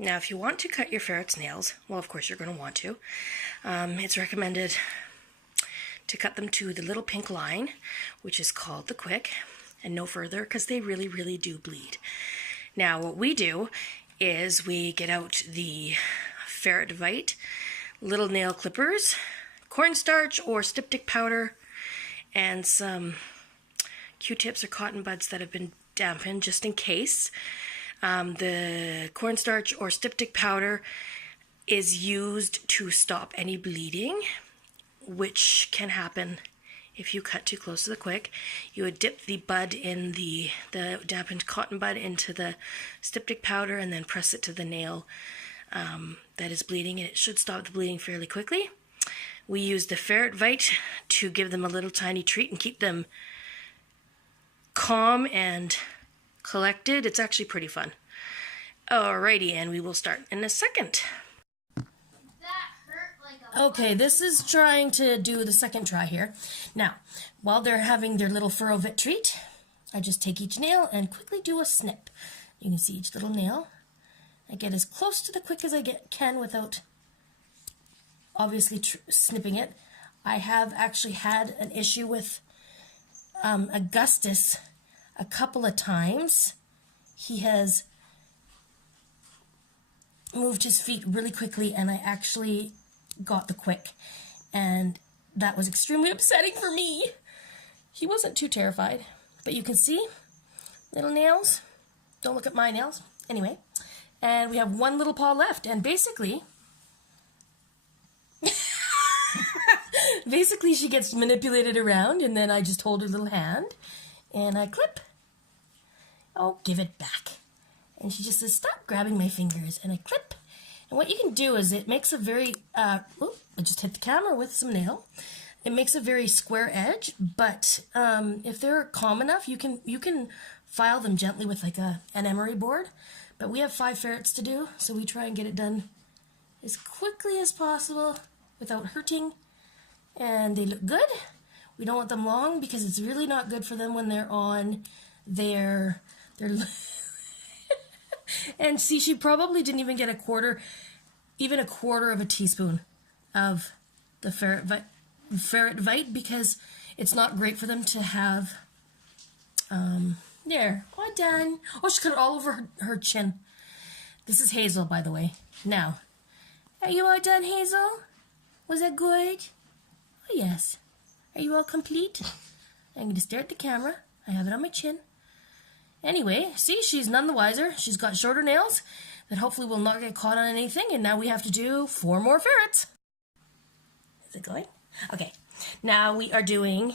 Now, if you want to cut your ferret's nails, well, of course you're going to want to. It's recommended to cut them to the little pink line, which is called the quick, and no further, because they really, really do bleed. Now, what we do is we get out the Ferret Vite little nail clippers, cornstarch or styptic powder, and some Q-tips or cotton buds that have been dampened just in case. The cornstarch or styptic powder is used to stop any bleeding, which can happen if you cut too close to the quick. You would dip the bud in the dampened cotton bud into the styptic powder and then press it to the nail that is bleeding, and it should stop the bleeding fairly quickly. We use the Ferret Vite to give them a little tiny treat and keep them calm and collected. It's actually pretty fun. Alrighty, and we will start in a second. Okay, this is trying to do the second try here. Now, while they're having their little Ferret treat, I just take each nail and quickly do a snip. You can see each little nail. I get as close to the quick as I can without obviously snipping it. I have actually had an issue with Augustus a couple of times. He has moved his feet really quickly, and I actually got the quick, and that was extremely upsetting for me. He wasn't too terrified, but you can see little nails. Don't look at my nails. Anyway, and we have one little paw left, and basically she gets manipulated around, and then I just hold her little hand and I clip. Oh, give it back. And she just says, stop grabbing my fingers, and I clip. And what you can do is it makes a very, I just hit the camera with some nail. It makes a very square edge, but if they're calm enough, you can file them gently with like an emery board. But we have 5 ferrets to do, so we try and get it done as quickly as possible without hurting. And they look good. We don't want them long because it's really not good for them when they're on their and see, she probably didn't even get a quarter of a teaspoon of the Ferret Vite because it's not great for them to have. There, all done. Oh, she cut it all over her chin. This is Hazel, by the way. Now, are you all done, Hazel? Was that good? Oh, yes. Are you all complete? I'm going to stare at the camera. I have it on my chin. Anyway, see, she's none the wiser. She's got shorter nails that hopefully will not get caught on anything, and now we have to do 4 more ferrets. Is it going? Okay. Now we are doing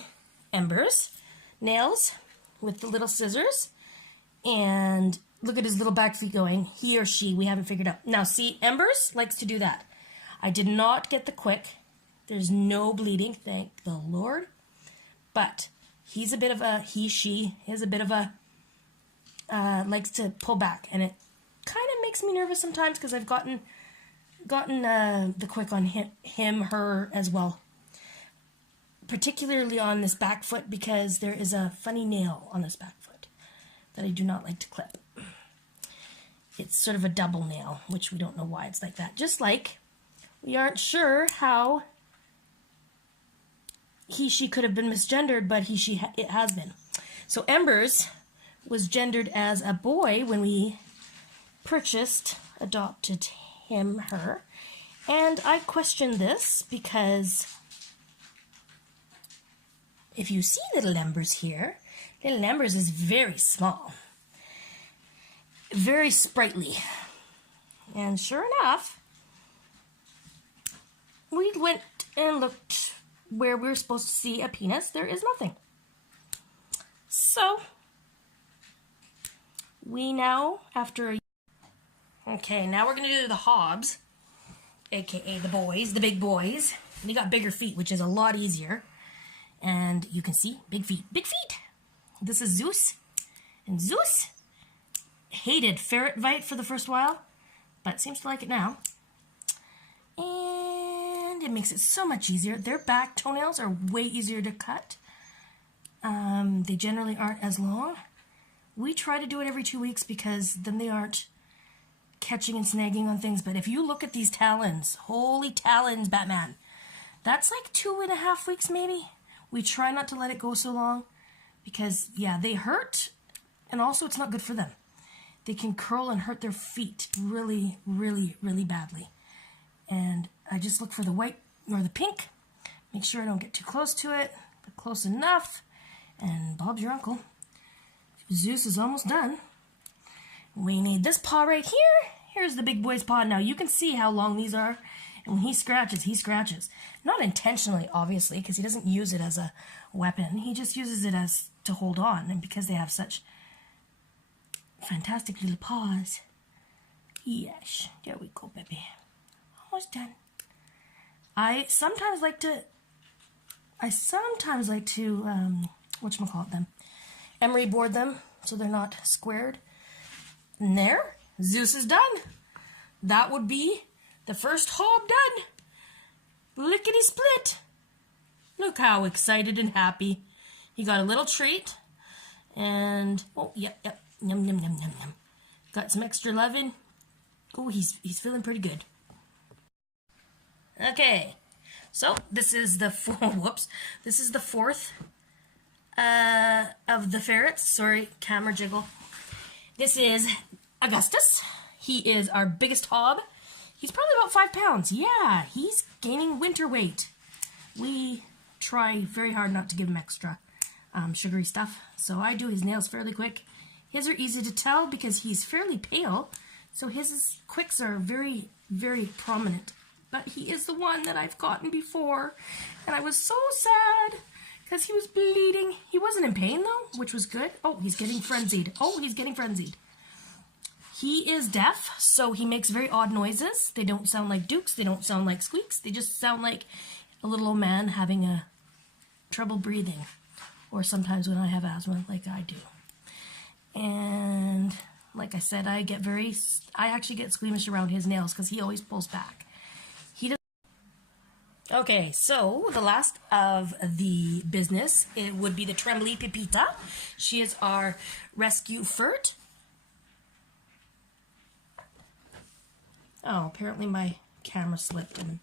Ember's nails with the little scissors, and look at his little back feet going. He or she, we haven't figured out. Now, see, Ember's likes to do that. I did not get the quick. There's no bleeding, thank the Lord. But he's a bit of a, she is a bit of a, likes to pull back, and it kind of makes me nervous sometimes because I've gotten the quick on him, her as well. Particularly on this back foot because there is a funny nail on this back foot that I do not like to clip. It's sort of a double nail, which we don't know why it's like that. Just like we aren't sure how he, she could have been misgendered, but he, she, it has been. So Ember's was gendered as a boy when we adopted him, her. And I question this because if you see little Embers here, little Embers is very small, very sprightly. And sure enough, we went and looked where we were supposed to see a penis. There is nothing. So we now, okay, now we're going to do the Hobbs, aka the boys, the big boys. They got bigger feet, which is a lot easier. And you can see, big feet, big feet. This is Zeus. And Zeus hated Ferret Vite for the first while, but seems to like it now. And it makes it so much easier. Their back toenails are way easier to cut. They generally aren't as long. We try to do it every 2 weeks because then they aren't catching and snagging on things, but if you look at these talons, holy talons, Batman, that's like 2.5 weeks maybe. We try not to let it go so long because, yeah, they hurt, and also it's not good for them. They can curl and hurt their feet really, really, really badly. And I just look for the white or the pink. Make sure I don't get too close to it, but close enough. And Bob's your uncle. Zeus is almost done. We need this paw right here. Here's the big boy's paw. Now you can see how long these are. And when he scratches, he scratches. Not intentionally, obviously, because he doesn't use it as a weapon. He just uses it as to hold on. And because they have such fantastic little paws. Yes, there we go, baby. Almost done. I sometimes like to whatchamacallit them, emery board them so they're not squared. And there, Zeus is done. That would be the first hob done. Lickety split. Look how excited and happy. He got a little treat. And, oh, yep. Yum, yum, yum, yum, yum. Got some extra loving. Oh, he's feeling pretty good. Okay. So, this is the This is the fourth of the ferrets. Sorry, camera jiggle. This is Augustus. He is our biggest hob. He's probably about 5 pounds. Yeah, he's gaining winter weight. We try very hard not to give him extra sugary stuff. So I do his nails fairly quick. His are easy to tell because he's fairly pale. So his quicks are very, very prominent. But he is the one that I've gotten before. And I was so sad because he was bleeding. He wasn't in pain though, which was good. Oh, he's getting frenzied. He is deaf, so he makes very odd noises. They don't sound like dukes. They don't sound like squeaks. They just sound like a little old man having a trouble breathing. Or sometimes when I have asthma, like I do. And like I said, I actually get squeamish around his nails because he always pulls back. Okay, so the last of the business, it would be the Trembly Pepita. She is our rescue ferret. Oh, apparently my camera slipped and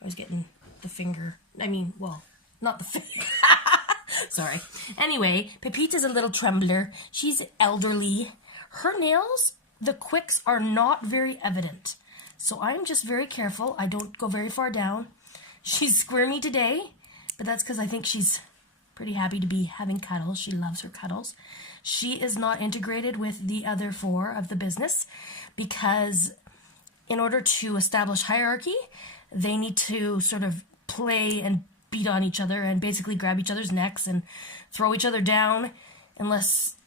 I was getting the finger. Not the finger. Sorry. Anyway, Pepita's a little trembler. She's elderly. Her nails, the quicks are not very evident. So I'm just very careful. I don't go very far down. She's squirmy today, but that's because I think she's pretty happy to be having cuddles. She loves her cuddles. She is not integrated with the other 4 of the business because in order to establish hierarchy, they need to sort of play and beat on each other and basically grab each other's necks and throw each other down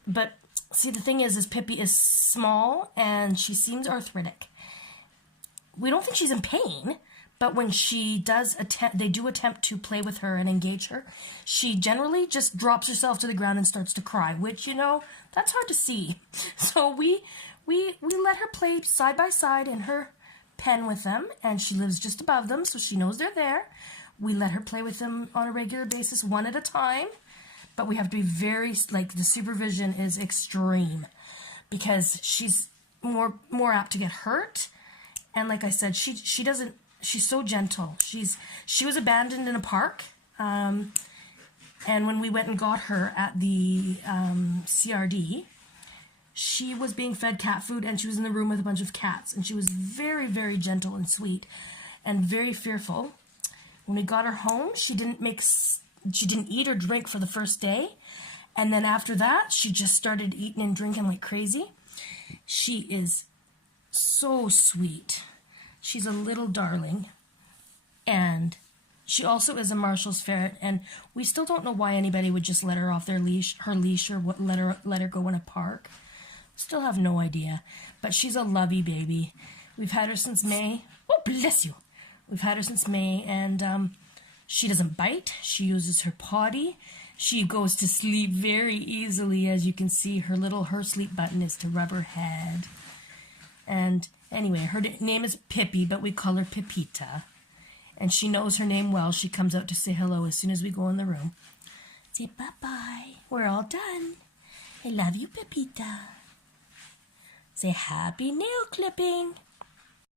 but see, the thing is Pippi is small and she seems arthritic. We don't think she's in pain, but when she does they do attempt to play with her and engage her, she generally just drops herself to the ground and starts to cry, which, that's hard to see. So we let her play side by side in her pen with them, and she lives just above them, so she knows they're there. We let her play with them on a regular basis, one at a time, but we have to be very, the supervision is extreme because she's more apt to get hurt. And like I said, she's so gentle. She was abandoned in a park, and when we went and got her at the CRD, she was being fed cat food and she was in the room with a bunch of cats, and she was very, very gentle and sweet and very fearful. When we got her home, she didn't eat or drink for the first day, and then after that she just started eating and drinking like crazy. She is so sweet. She's a little darling, and she also is a Marshall's ferret, and we still don't know why anybody would just let her off her leash, or let her go in a park. Still have no idea, but she's a lovey baby. We've had her since May. Oh, bless you. We've had her since May, and she doesn't bite. She uses her potty. She goes to sleep very easily. As you can see, her sleep button is to rub her head. And anyway, her name is Pippi, but we call her Pepita. And she knows her name well. She comes out to say hello as soon as we go in the room. Say bye-bye. We're all done. I love you, Pepita. Say happy nail clipping.